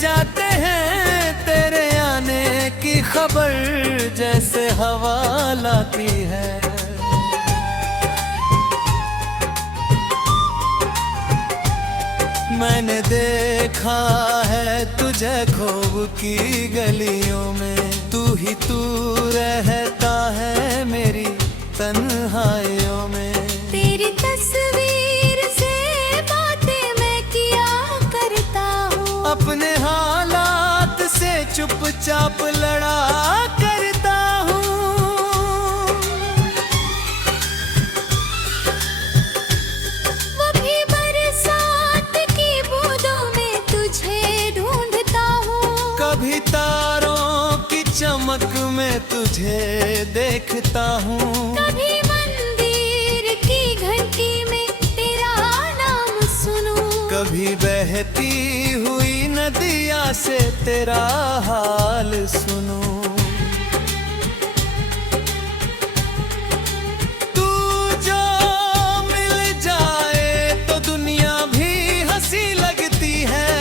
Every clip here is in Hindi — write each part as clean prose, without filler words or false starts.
जाते हैं तेरे आने की खबर, जैसे हवा लाती है। मैंने देखा है तुझे ख्वाब की गलियों में, तू ही तू रहता है मेरी तन्हाइयों में। तेरी तस्वीर से बातें मैं किया करता हूँ, अपने हालात से चुपचाप लड़ा करता हूँ। वो भी बरसात की बूंदों में तुझे ढूंढता हूँ, कभी तारों की चमक में तुझे देखता हूँ, कभी मंदिर की घंटी में तेरा नाम सुनूं, कभी बहती हुई नदिया से तेरा हाल सुनूं। तू जो मिल जाए तो दुनिया भी हंसी लगती है,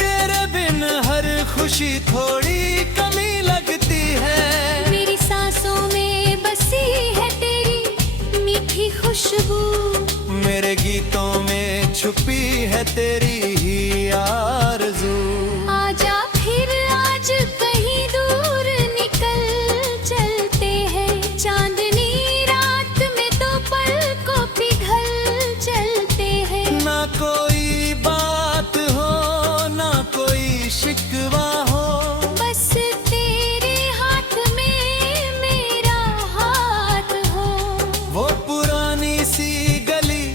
तेरे बिन हर खुशी थोड़ी कमी लगती है। मेरी सांसों में बसी है तेरी मीठी खुशबू, मेरे गीतों में छुपी है तेरी ही आरज़ू। आजा फिर आज कहीं दूर निकल चलते हैं, चांदनी रात में तो पल को पिघल चलते हैं। ना कोई बात हो ना कोई शिकवा हो, बस तेरे हाथ में मेरा हाथ हो। वो पुरानी सी गली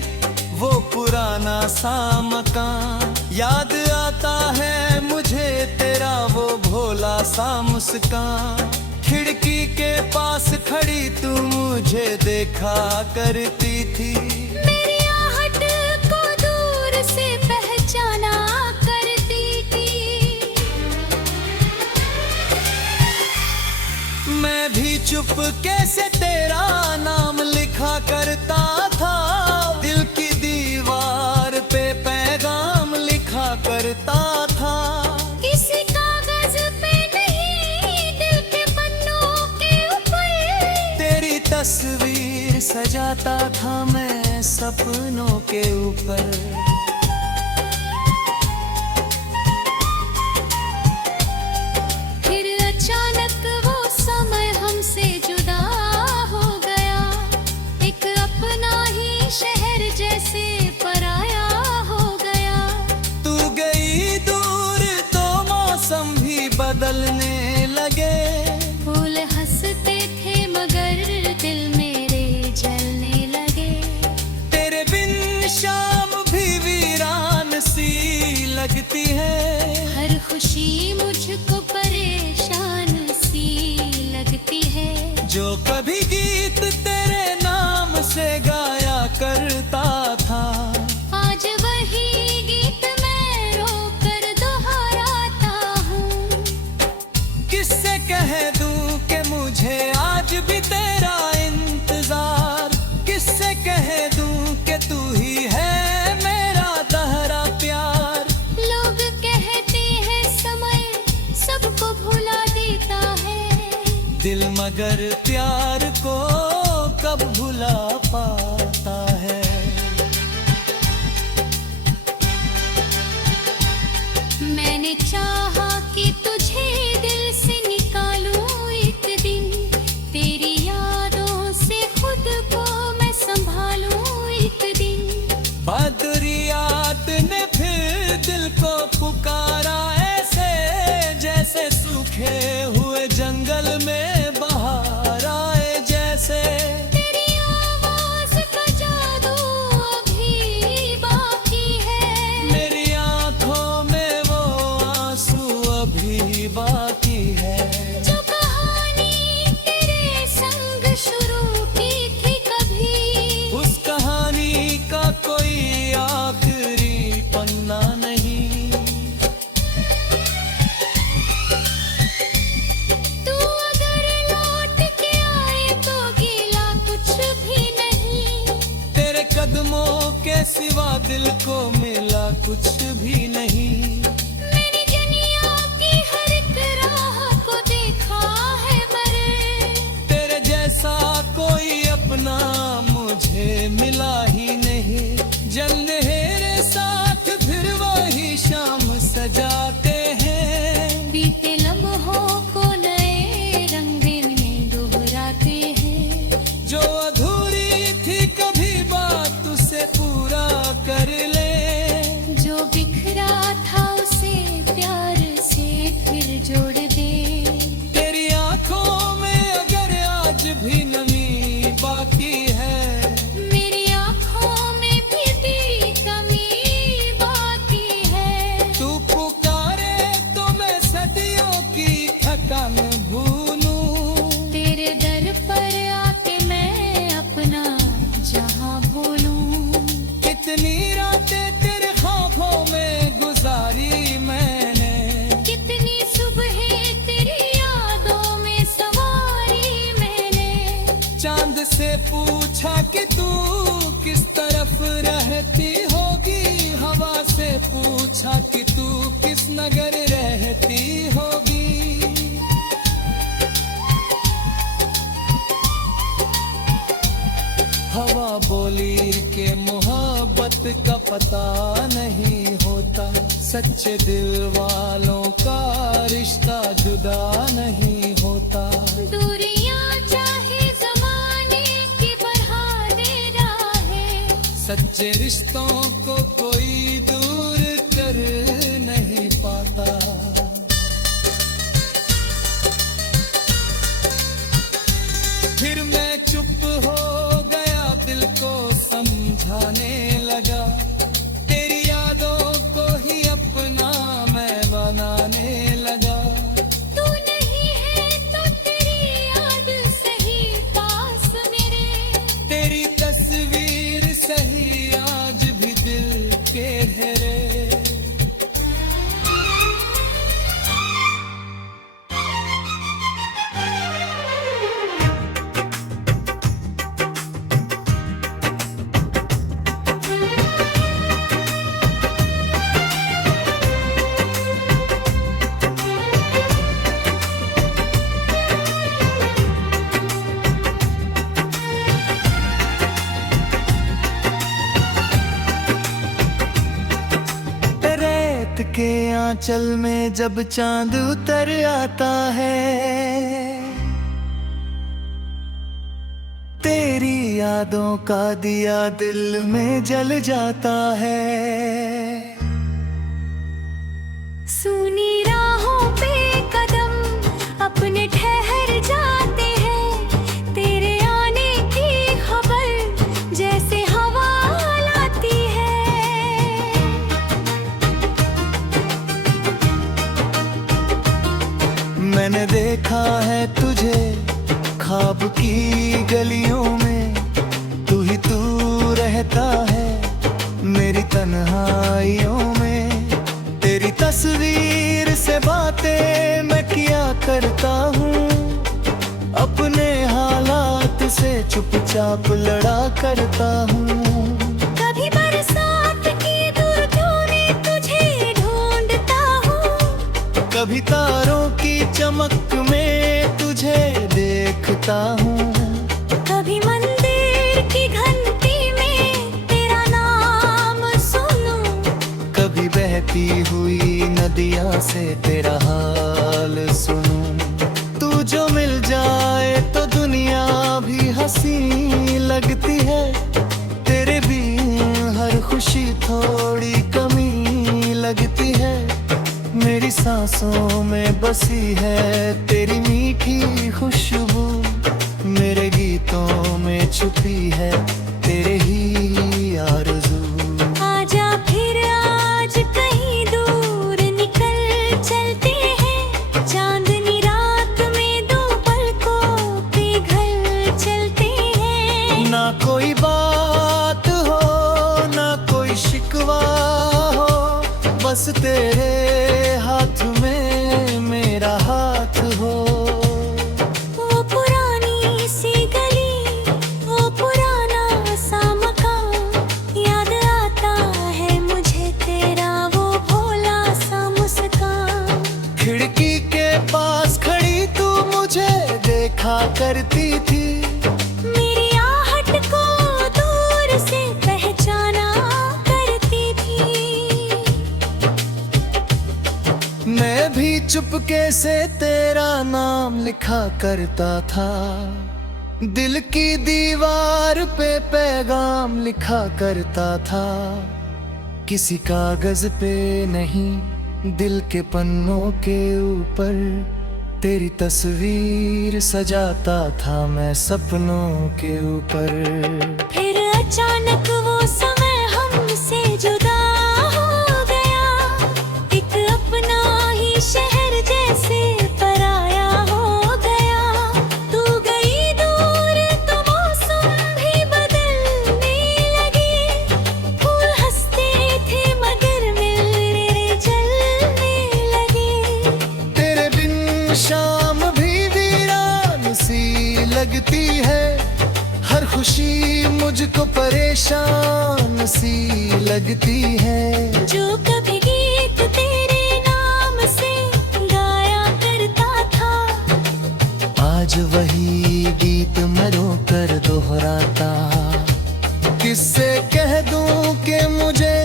वो पुराना सा मकान, याद आता है मुझे तेरा वो भोला सा मुस्कान। खिड़की के पास खड़ी तू मुझे देखा करती थी, मेरी आहट को दूर से पहचाना करती थी। मैं भी चुप कैसे तेरा नाम लिखा करता था, दिल की दीवार पे पैगाम लिखा करता था। किसी कागज पे नहीं, दिल के पन्नों के ऊपर तेरी तस्वीर सजाता था मैं सपनों के ऊपर। फिर अचानक वो समय हमसे जुदा हो गया, एक अपना ही शहर जैसे पराया हो गया। तू गई दूर तो मौसम भी बदलने लगे, फूल हंसते थे मगर दिल मेरे जलने लगे। तेरे बिन शाम भी वीरान सी लगती है, हर खुशी मुझको परेशान सी लगती है। जो कभी गीत तेरे नाम से गाया करता था, आज वही गीत मैं रोकर दोहराता हूँ। किससे कह दूं कि मुझे आज भी तेरा इंतजार, किससे कह दूं कि तू ही है मेरा तहरा प्यार। लोग कहते हैं समय सबको भुला देता है, दिल मगर प्यार को कब भुला पाता है। मैंने चाहा कि तुझे दिल से निकालूं एक दिन, तेरी यादों से खुद को मैं संभालूं एक दिन। बदरियात ने फिर दिल को पुकारा ऐसे, जैसे सूखे हुए जंगल में बहार आए जैसे। तेरी आवाज का जादू अभी बाकी है, मेरी आंखों में वो आंसू अभी बाकी है। जो कहानी तेरे संग शुरू की थी कभी, उस कहानी का कोई आखिरी पन्ना नहीं। तू अगर लौट के आए तो गीला कुछ भी नहीं, तेरे कदमों के सिवा दिल को मिला कुछ भी नहीं। मेरी से पूछा कि तू किस तरफ रहती होगी, हवा से पूछा कि तू किस नगर रहती होगी। हवा बोली के मोहब्बत का पता नहीं होता, सच्चे दिल वालों का रिश्ता जुदा नहीं होता। दूरियां चाहे जमाने की बढ़ा दे राहें, सच्चे रिश्तों को कोई दूर कर नहीं पाता। फिर मैं चुप हो गया, दिल को समझाने लगा, तेरी यादों को ही अपना मैं बनाने लगा। तू नहीं है तो तेरी याद सही पास मेरे, तेरी तस्वीर सही आज भी दिल के घेरे। के आंचल में जब चांद उतर आता है, तेरी यादों का दिया दिल में जल जाता है। सुनी राहों पे कदम अपने ठहर जाते हैं, तेरे आने की खबर जैसे हवा लाती है। मैंने देखा है तुझे ख्वाब की गलियों में, तू ही तू रहता है मेरी तन्हाइयों में। तेरी तस्वीर से बातें मैं किया करता हूँ, अपने हालात से चुपचाप लड़ा करता हूँ। कभी बरसात की धूलों में तुझे ढूंढता हूँ, कभी तारों की चमक में तुझे देखता हूँ, कभी मंदिर की घंटी में तेरा नाम सुनूं, कभी बहती हुई नदियाँ से तेरा हाल सुनूं। तू जो मिल जाए तो दुनिया भी हंसी लगती है, तेरे बिन हर खुशी थोड़ी कमी लगती है। मेरी सांसों में बसी है तेरी मीठी खुशबू, मेरे गीतों में छुपी है तेरे ही आरज़ू। आजा फिर आज कहीं दूर निकल चलते हैं, चांदनी रात में दो पलकों पे घर चलते हैं। ना कोई बात हो ना कोई शिकवा हो, बस तेरे हाथ में मेरा हाथ हो। वो पुरानी सी गली, वो पुराना सा मकान, याद आता है मुझे तेरा वो भोला सा मुस्कान। खिड़की के पास खड़ी तू मुझे देखा करती थी, मेरी आहट को दूर से पहचाना करती थी। मैं भी चुपके से तेरा नाम लिखा करता था, दिल की दीवार पे पैगाम लिखा करता था। किसी कागज पे नहीं, दिल के पन्नों के ऊपर तेरी तस्वीर सजाता था मैं सपनों के ऊपर। फिर अचानक वो समय हमसे जुदा हो गया, एक अपना ही शहर जैसे पराया हो गया। तू गई दूर तो मौसम भी बदलने लगे, फूल हंसते थे मगर मिलने जलने लगे। तेरे बिन शाम भी वीरान सी लगती है, खुशी मुझको परेशान सी लगती है। जो कभी गीत तेरे नाम से गाया करता था, आज वही गीत मैं रो कर दोहराता। किससे कह दूं कि मुझे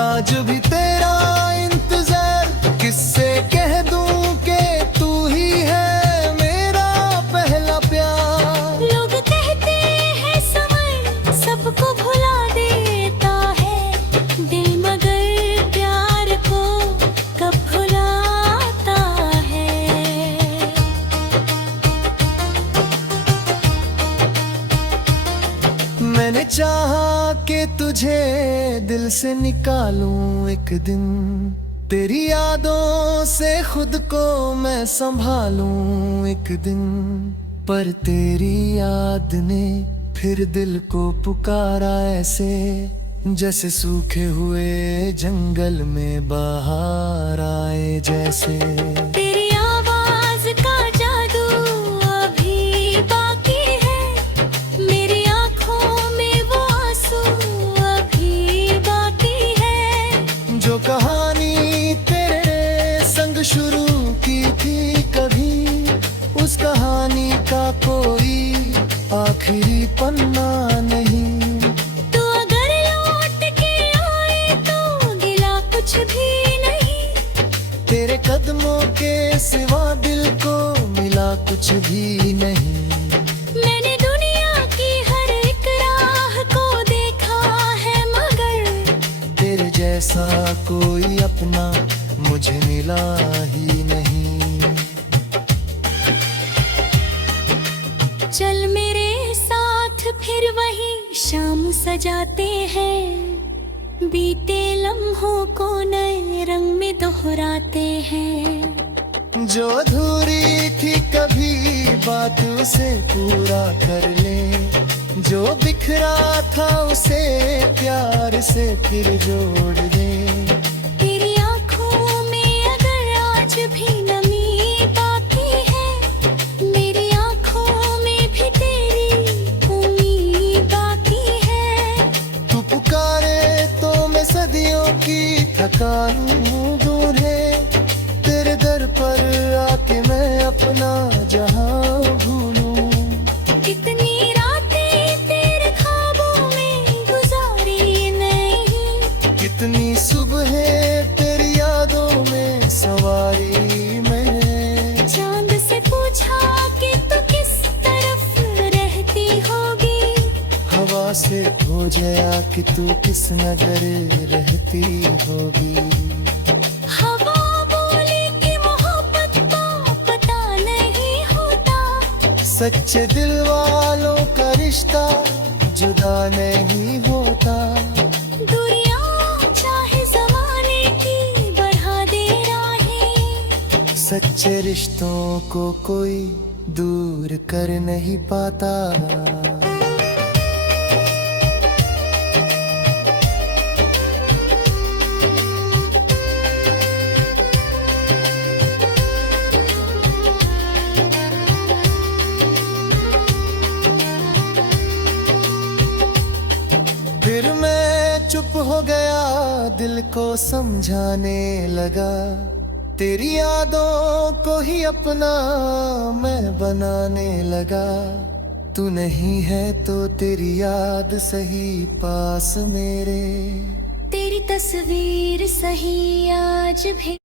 आज भी तेरा इंतजार, किससे कह दूं कि तू ही है मेरा पहला प्यार। लोग कहते हैं समय सबको भुला देता है, दिल मगर प्यार को कब भुलाता है। मैंने चाहा कि तुझे दिल से निकालूं एक दिन, तेरी यादों से खुद को मैं संभालूं एक दिन। पर तेरी याद ने फिर दिल को पुकारा ऐसे, जैसे सूखे हुए जंगल में बाहर आए जैसे। तेरी आवाज का जादू अभी बाकी है, मेरी आंखों में वो आंसू अभी बाकी है। जो कहानी तेरे संग शुरू की थी कभी, उस कहानी का कोई आखिरी पन्ना नहीं। तू अगर लौट के आए तो गिला कुछ भी नहीं, तेरे कदमों के सिवा दिल को मिला कुछ भी नहीं। मैंने दुनिया की हर एक राह को देखा है, मगर तेरे जैसा कोई अपना मुझे मिला ही नहीं। चल मेरे साथ फिर वही शाम सजाते हैं, बीते लम्हों को नए रंग में दोहराते हैं। जो अधूरी थी कभी बात उसे पूरा कर ले, जो बिखरा था उसे प्यार से फिर जोड़ दे। तेरी आंखों में अगर आज भी नमी बाकी है, मेरी आंखों में भी तेरी उम्मीद बाकी है। तू पुकारे तो मैं सदियों की थकान दूर है, तेरे दर पर आके मैं अपना जहां भूलूं। कितनी रातें तेरे ख्वाबों में गुजारी नहीं, कितनी सुबह तेरी यादों में सवारी मैंने। चांद से पूछा कि तू किस तरफ रहती होगी, हवा से खोजा कि तू किस नगर रहती होगी। हवा बोली कि मोहब्बत का पता नहीं होता, सच्चे दिल वालों का रिश्ता जुदा नहीं होता। दूरियां चाहे जमाने की बढ़ा दे राहें, सच्चे रिश्तों को कोई दूर कर नहीं पाता। फिर मैं चुप हो गया, दिल को समझाने लगा। तेरी यादों को ही अपना मैं बनाने लगा। तू नहीं है तो तेरी याद सही पास मेरे, तेरी तस्वीर सही आज भी।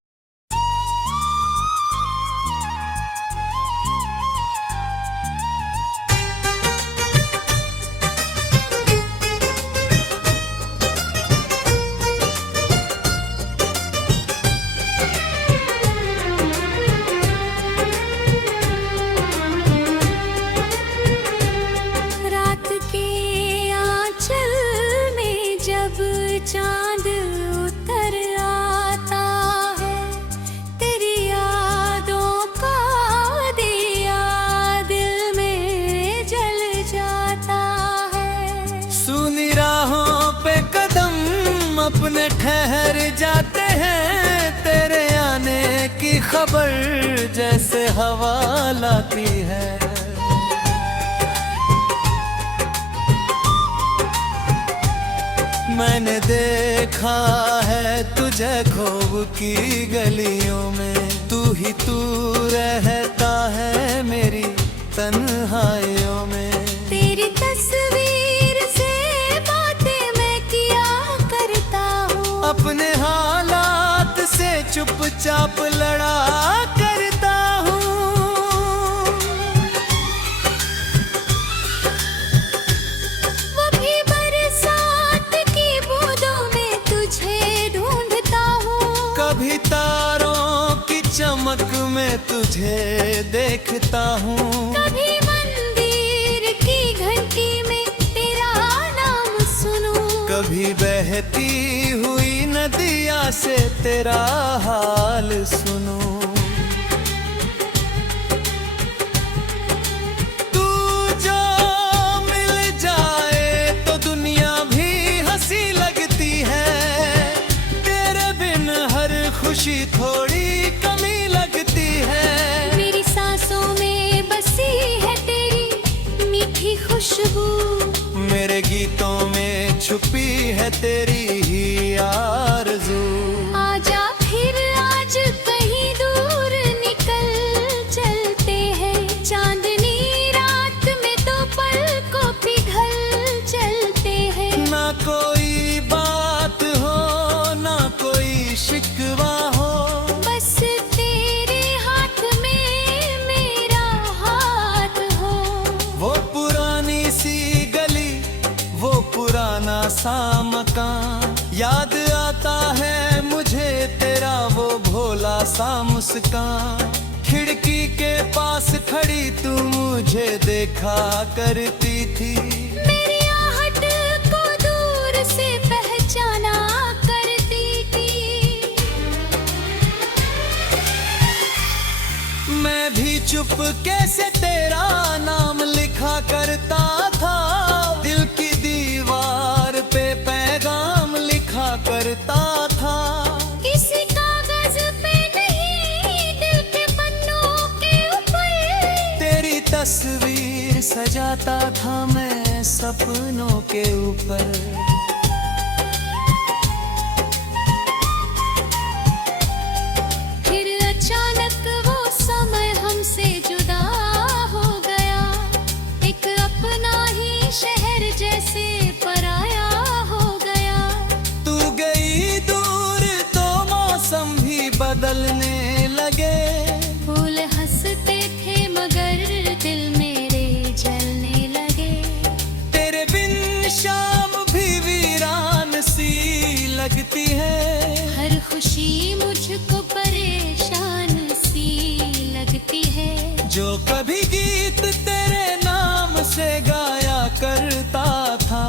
रात के आंचल में जब चांद उतर आता है, तेरी यादों का दिया दिल में जल जाता है। सुनी राहों पे कदम अपने ठहर जाते हैं, तेरे आने की खबर जैसे हवा लाती है। मैंने देखा है तुझे ख्वाब की गलियों में, तू ही तू रहता है मेरी तन्हाइयों में। तेरी तस्वीर से बातें मैं किया करता हूँ, अपने हालात से चुपचाप लड़ा करता हूँ। वो भी बरसात की बूंदों में तुझे ढूंढता हूँ, कभी तारों की चमक में तुझे देखता हूँ, कभी मंदिर की घंटी में तेरा नाम सुनूं, कभी बहती हुई नदिया से तेरा हाल सुनूं। तू जो मिल जाए तो दुनिया भी हंसी लगती है, तेरे बिन हर खुशी थोड़ी कमी लगती है। मेरी सांसों में बसी है तेरी मीठी खुशबू, मेरे गीतों में छुपी है तेरी ही आरज़ू। आजा फिर आज कहीं दूर निकल चलते हैं, चांदनी रात में तो पल को पिघल चलते हैं। ना कोई बात हो ना कोई शिकवा हो, बस तेरे हाथ में मेरा हाथ हो। वो पुरानी सी गली, वो पुराना सा मकान, याद आता है मुझे तेरा वो भोला सा मुस्कान। खिड़की के पास खड़ी तू मुझे देखा करती थी, मेरी आहट को दूर से पहचाना करती थी। मैं भी चुप कैसे तेरा नाम लिखा करता था, दिल की दीवार पे पैगाम लिखा करता था। किसी कागज पे नहीं, दिल के पन्नों के ऊपर तेरी तस्वीर सजाता था मैं सपनों के ऊपर। फिर अचानक वो समय हमसे जुदा हो गया, एक अपना ही शहर जैसे पराया हो गया। तू गई दूर तो मौसम भी बदलने लगे, फूल हंसते थे मगर दिल मेरे जलने लगे। तेरे बिन शाम भी वीरान सी लगती है, हर खुशी मुझको परेशान सी लगती है। जो कभी गीत तेरे नाम से गाया करता था,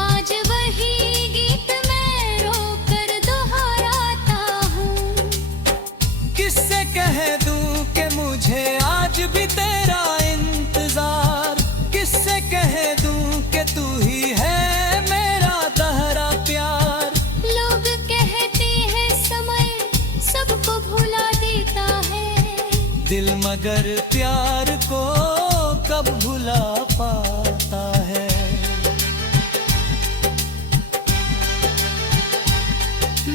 आज वही गीत मैं रोकर दोहराता हूँ। किससे कह दूं कि मुझे आज भी तेरा इंतजार, किससे कह दूं कि तू ही है मेरा तहरा प्यार। लोग कहते हैं समय सबको भुला देता है, दिल मगर प्यार को कब भुला पाता है।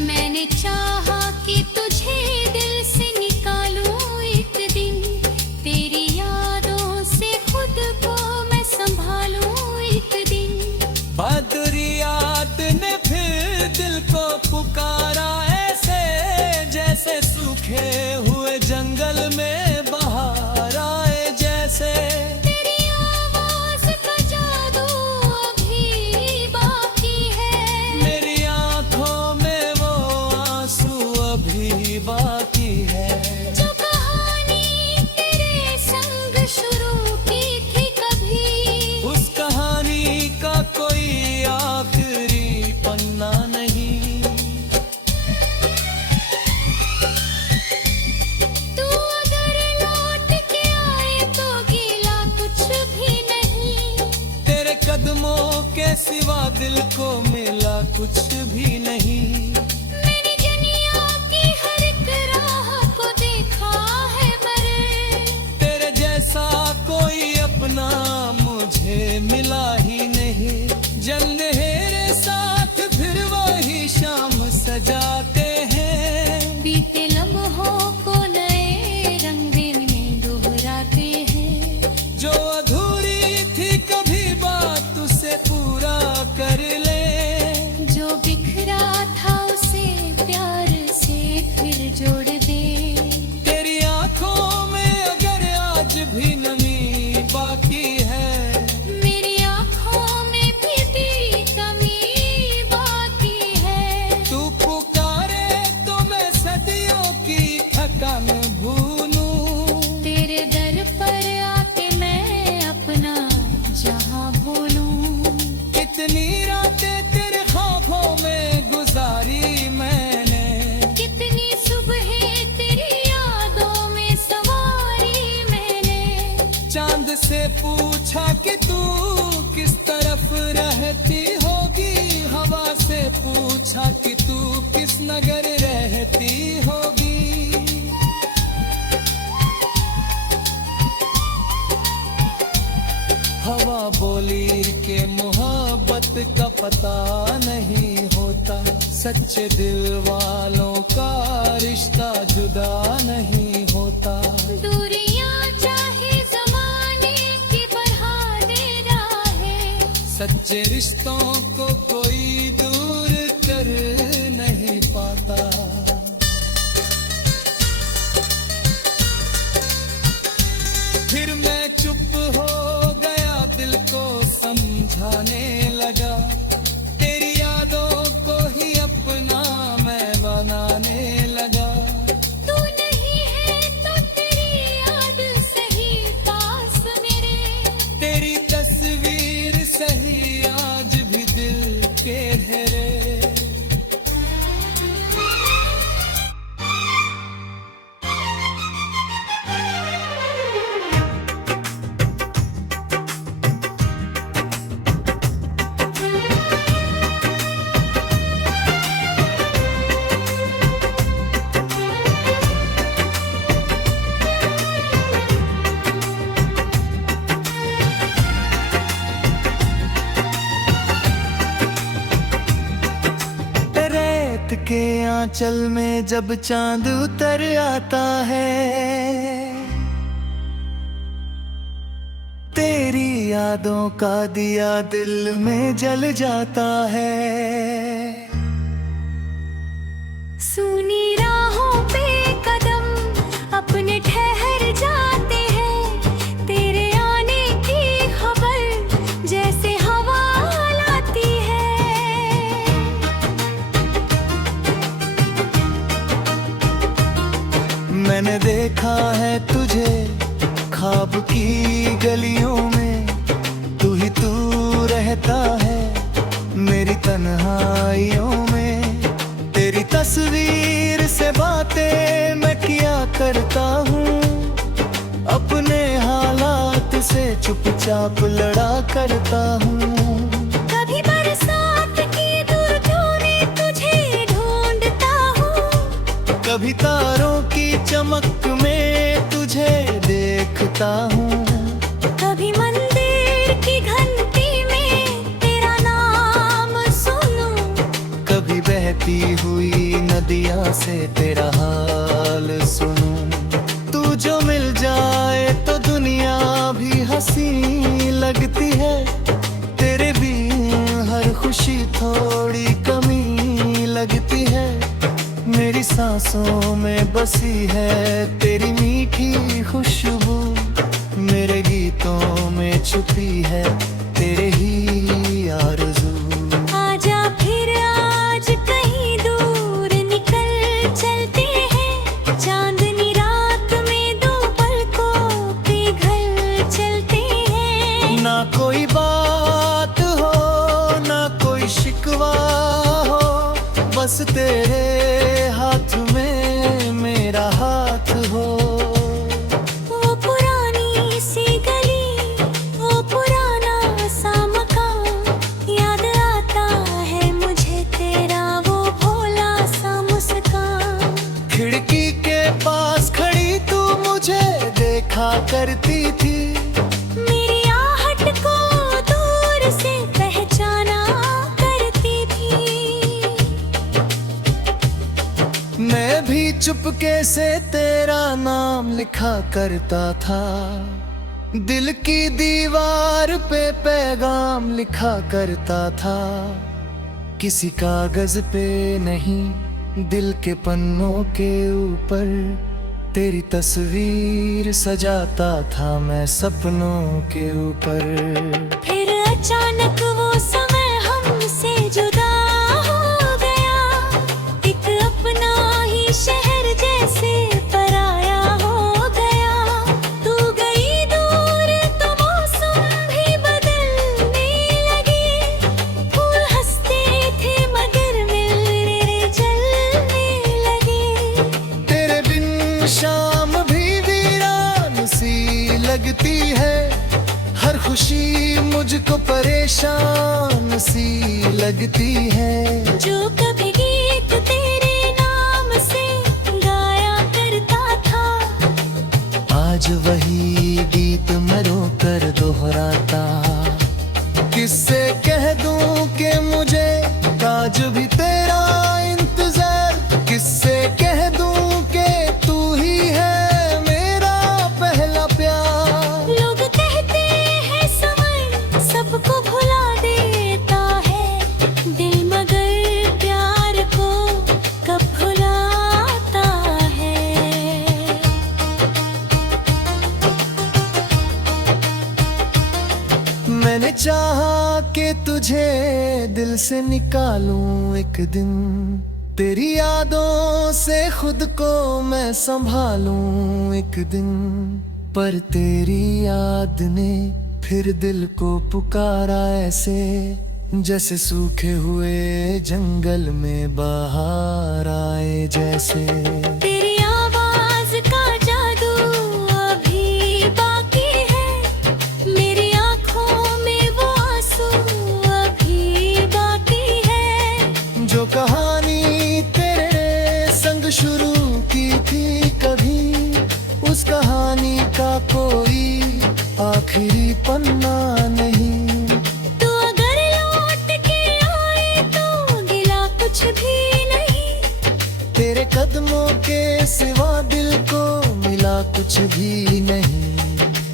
मैंने चाहा कि तुझे दिल से निकालूं एक दिन, तेरी यादों से खुद को मैं संभालूं एक दिन। बदरियात ने फिर दिल को पुकारा ऐसे, जैसे सूखे हुए जंगल में बहार आए जैसे। तेरी आवाज का जादू अभी बाकी है, मेरी आंखों में वो आंसू अभी बाकी है। जो कहानी तेरे संग शुरू की थी कभी, उस कहानी का कोई आखिरी पन्ना नहीं। तू अगर लौट के आए तो गीला कुछ भी नहीं, तेरे कदमों के सिवा दिल को मिला कुछ भी नहीं। मैंने जनिया की हर एक राह को देखा है मरे, तेरे जैसा कोई अपना मुझे मिला ही नहीं। जन्नहेरे साथ भी चांद से पूछा कि तू किस तरफ रहती होगी, हवा से पूछा कि तू किस नगर रहती होगी। हवा बोली कि मोहब्बत का पता नहीं होता, सच्चे दिल वालों का रिश्ता जुदा नहीं होता। दूरियां चाहे जमाने की बढ़ा दे रहा है, सच्चे रिश्तों को कोई दूर कर नहीं पाता। फिर मैं चुप हो गया, दिल को समझाने लगा, तेरी यादों को ही अपना मैं बनाने लगा। तू नहीं है तो तेरी याद सही पास मेरे, तेरी तस्वीर सही आज भी दिल के घेरे। के आंचल में जब चांद उतर आता है, तेरी यादों का दिया दिल में जल जाता है। सुनी राहों पे कदम अपने ठहर जाते हैं, तेरे आने की खबर जैसे हवा लाती है। मैंने देखा है तुझे ख्वाब की गलियों में, तू ही तू रहता है मेरी तन्हाइयों में। तेरी तस्वीर से बातें मैं किया करता हूँ, अपने हालात से चुपचाप लड़ा करता हूँ। कभी बरसात की दुर्गों में तुझे ढूंढता हूँ, कभी तारों की चमक में तुझे देखता हूँ, कभी मंदिर की घंटी में तेरा नाम सुनूं, कभी बहती हुई नदियाँ से तेरा हाल सुनूं। तू जो मिल जाए तो दुनिया भी हंसी लगती है, तेरे बिन हर खुशी थोड़ी कमी लगती है। मेरी सांसों में बसी है तेरी मीठी खुशबू, मेरे गीतों में छुपी है तेरे ही आरज़ू। आजा फिर आज कहीं दूर निकल चलते हैं, चांदनी रात में दो पलकों पिघल चलते हैं। ना कोई बात हो ना कोई शिकवा हो, बस तेरे हाथ में मेरा हाथ हो। वो पुरानी सी गली, वो पुराना सा मकान, याद आता है मुझे तेरा वो भोला सा मुस्कान। खिड़की के पास खड़ी तू मुझे देखा करती थी, मेरी आहट को दूर से पहचाना करती थी। मैं भी चुपके से तेरा नाम लिखा करता था, दिल की दीवार पे पैगाम लिखा करता था। किसी कागज पे नहीं, दिल के पन्नों के ऊपर तेरी तस्वीर सजाता था मैं सपनों के ऊपर। फिर अचानक वो समय हमसे जुदा हो गया, एक अपना ही शहर जैसे पराया हो गया। तू गई दूर तो मौसम भी बदलने लगे, फूल हंसते थे मगर मिलने जलने लगे। तेरे बिन शाम भी वीरान सी लगती है, हर खुशी मुझको परेशान सी लगती है। जो कभी गीत तेरे नाम से गाया करता था, आज वही गीत मरो कर दोहराता। किससे कह दूं कि मुझे आज भी तेरा इंतजार, किससे कह दूं कि तू ही है मेरा पहला प्यार। लोग कहते हैं समय सबको भुला देता है, दिल मगर प्यार को कब भुलाता है। मैंने चाहा कि तुझे दिल से निकालूं एक दिन, तेरी यादों से खुद को मैं संभालूं एक दिन। पर तेरी याद ने फिर दिल को पुकारा ऐसे, जैसे सूखे हुए जंगल में बाहर आए जैसे। तेरी आवाज का जादू अभी बाकी है, मेरी आंखों में वो आंसू अभी बाकी है। जो कहानी तेरे संग शुरू की थी कभी, उस कहानी का कोई आखिरी पन्ना नहीं। तू अगर लौट के आए तो गिला कुछ भी नहीं, तेरे कदमों के सिवा दिल को मिला कुछ भी नहीं।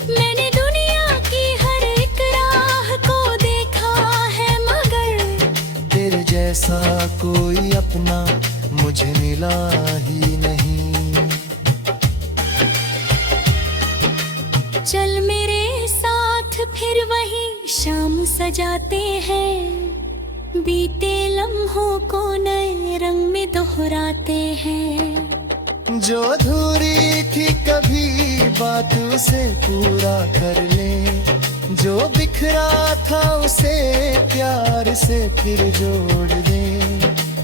मैंने दुनिया की हर एक राह को देखा है, मगर तेरे जैसा कोई अपना मुझे मिला ही नहीं। चल मेरे साथ फिर वही शाम सजाते हैं, बीते लम्हों को नए रंग में दोहराते हैं। जो अधूरी थी कभी बात उसे पूरा कर ले, जो बिखरा था उसे प्यार से फिर जोड़ दे।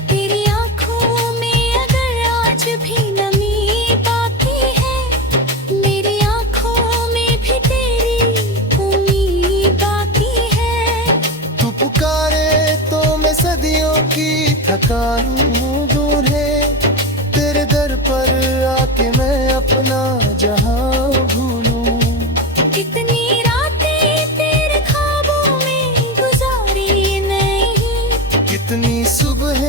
तेरी आंखों में अगर आज भी नमी बाकी है, मेरी आंखों में भी तेरी उम्मीद बाकी है। तू पुकारे तो मैं सदियों की थकान दूर है, तेरे दर पर आके मैं अपना जहां भूलूं। कितनी रातें तेरे ख्वाबों में गुजारी नहीं, कितनी सुबह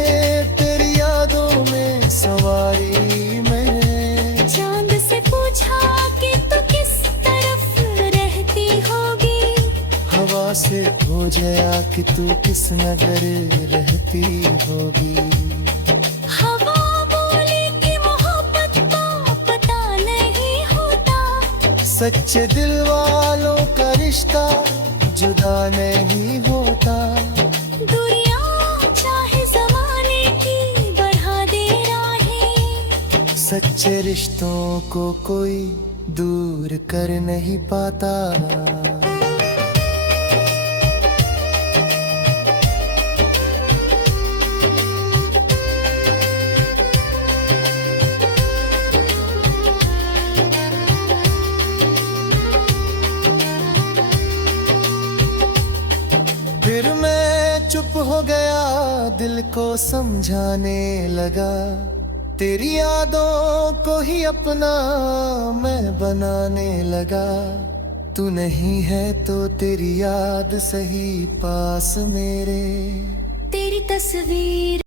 तेरी यादों में सवारी मैं। चांद से पूछा कि तू किस तरफ रहती होगी, हवा से खोजा कि तू किस नगर रहती होगी। हवा बोली कि मोहब्बत का पता नहीं होता, सच्चे दिल वालों का रिश्ता जुदा नहीं होता। दुनिया चाहे जमाने की बढ़ा दे राहें, सच्चे रिश्तों को कोई दूर कर नहीं पाता। फिर मैं चुप हो गया, दिल को समझाने लगा। तेरी यादों को ही अपना मैं बनाने लगा। तू नहीं है तो तेरी याद सही पास मेरे। तेरी तस्वीर